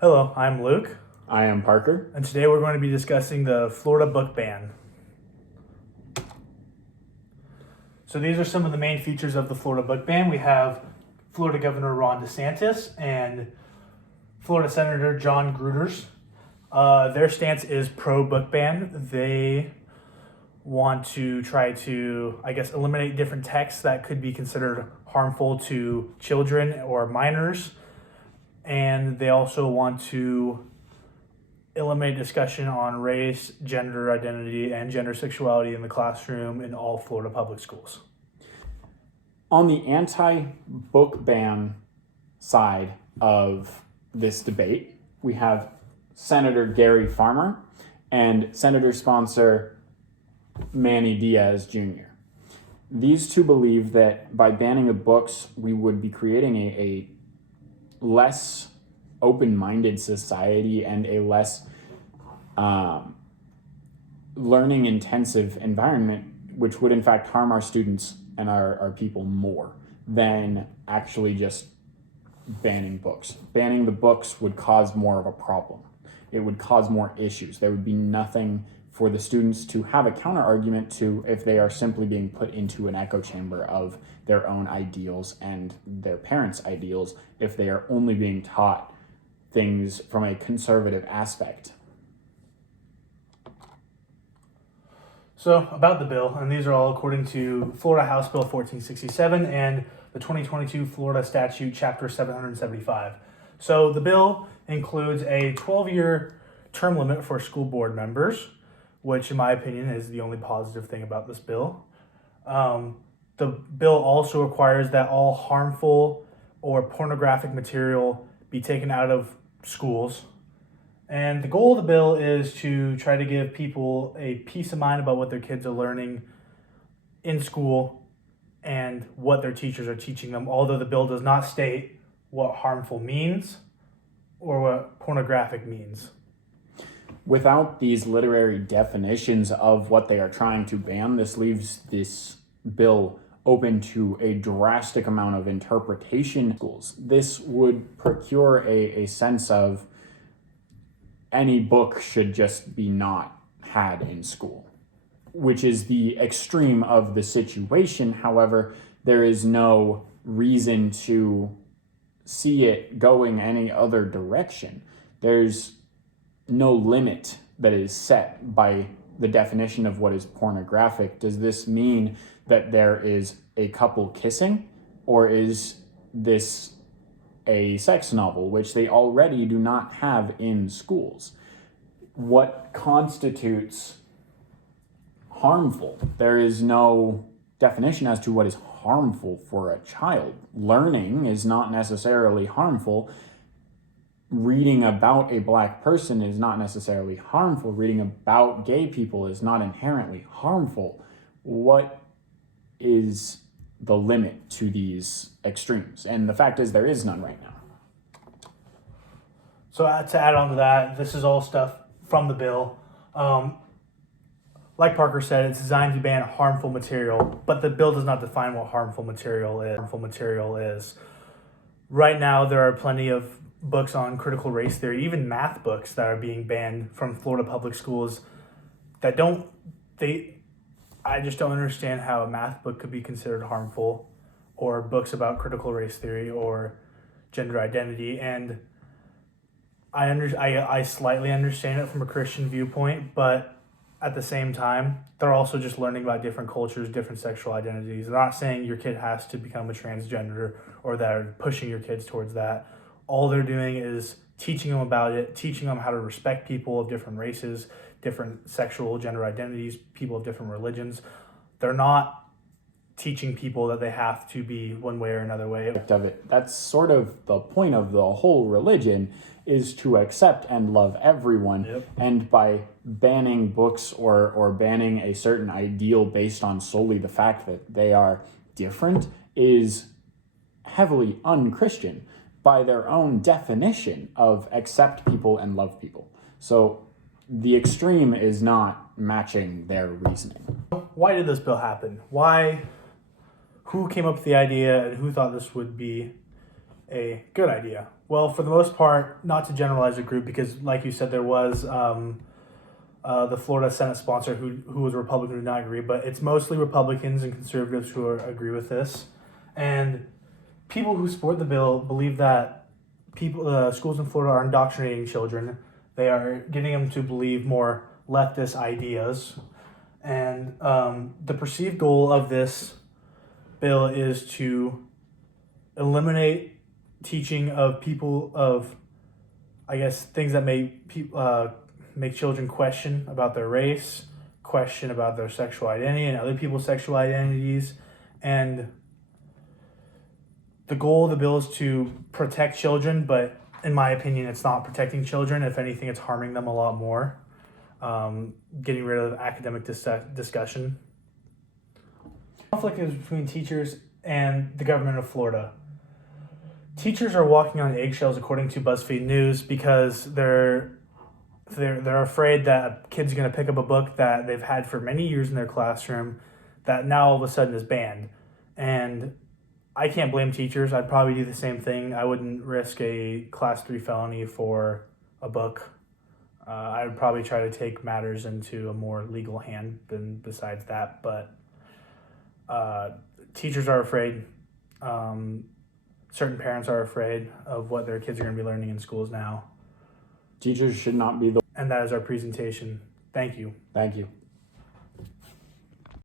Hello, I'm Luke, I am Parker. and today we're going to be discussing the Florida book ban. So these are some of the main features of the Florida book ban. We have Florida Governor Ron DeSantis and Florida Senator John Gruters. Their stance is pro book ban. They want to try to, eliminate different texts that could be considered harmful to children or minors. And they also want to eliminate discussion on race, gender identity, and gender sexuality in the classroom in all Florida public schools. On the anti-book ban side of this debate, we have Senator Gary Farmer and Senator sponsor Manny Diaz Jr. These two believe that by banning the books, we would be creating a less open-minded society and a less learning-intensive environment, which would in fact harm our students and our people more than actually just banning books. Banning the books would cause more of a problem. It would cause more issues. There would be nothing for the students to have a counter argument to if they are simply being put into an echo chamber of their own ideals and their parents' ideals, if they are only being taught things from a conservative aspect. So about the bill, and these are all according to Florida House Bill 1467 and the 2022 Florida Statute Chapter 775. So the bill includes a 12-year term limit for school board members, which in my opinion is the only positive thing about this bill. The bill also requires that all harmful or pornographic material be taken out of schools. And the goal of the bill is to try to give people a peace of mind about what their kids are learning in school and what their teachers are teaching them, although the bill does not state what harmful means or what pornographic means. Without these literary definitions of what they are trying to ban, this leaves this bill open to a drastic amount of interpretation schools. This would procure a sense of any book should just be not had in school, which is the extreme of the situation. However, there is no reason to see it going any other direction. There's no limit that is set by the definition of what is pornographic. Does this mean that there is a couple kissing, or is this a sex novel, which they already do not have in schools? What constitutes harmful? There is no definition as to what is harmful for a child. Learning is not necessarily harmful. Reading about a black person is not necessarily harmful. Reading about gay people is not inherently harmful. What is the limit to these extremes? And the fact is, there is none right now. So to add on to that, this is all stuff from the bill. Like Parker said, it's designed to ban harmful material, but the bill does not define what harmful material is. Right now, there are plenty of books on critical race theory, even math books that are being banned from Florida public schools that I just don't understand how a math book could be considered harmful, or books about critical race theory or gender identity. And I slightly understand it from a Christian viewpoint, but at the same time, they're also just learning about different cultures, different sexual identities. They're not saying your kid has to become a transgender or they're pushing your kids towards that. All they're doing is teaching them about it, teaching them how to respect people of different races, different sexual gender identities, people of different religions. They're not teaching people that they have to be one way or another way. Of it. That's sort of the point of the whole religion, is to accept and love everyone. Yep. And by banning books or banning a certain ideal based on solely the fact that they are different is heavily un-Christian by their own definition of accept people and love people. So the extreme is not matching their reasoning. Why did this bill happen? Who came up with the idea, and who thought this would be a good idea? Well, for the most part, not to generalize the group, because like you said, there was the Florida Senate sponsor who was Republican who did not agree, but it's mostly Republicans and conservatives who agree with this. And people who support the bill believe that schools in Florida are indoctrinating children. They are getting them to believe more leftist ideas. And the perceived goal of this bill is to eliminate teaching of things that make children question about their race, question about their sexual identity and other people's sexual identities. And the goal of the bill is to protect children, but in my opinion, it's not protecting children. If anything, it's harming them a lot more. Getting rid of academic discussion. Conflict is between teachers and the government of Florida. Teachers are walking on eggshells, according to BuzzFeed News, because they're afraid that a kid's going to pick up a book that they've had for many years in their classroom that now all of a sudden is banned. And I can't blame teachers. I'd probably do the same thing. I wouldn't risk a class 3 felony for a book. I would probably try to take matters into a more legal hand than besides that. But teachers are afraid. Certain parents are afraid of what their kids are going to be learning in schools now. Teachers should not be the... And that is our presentation. Thank you. Thank you.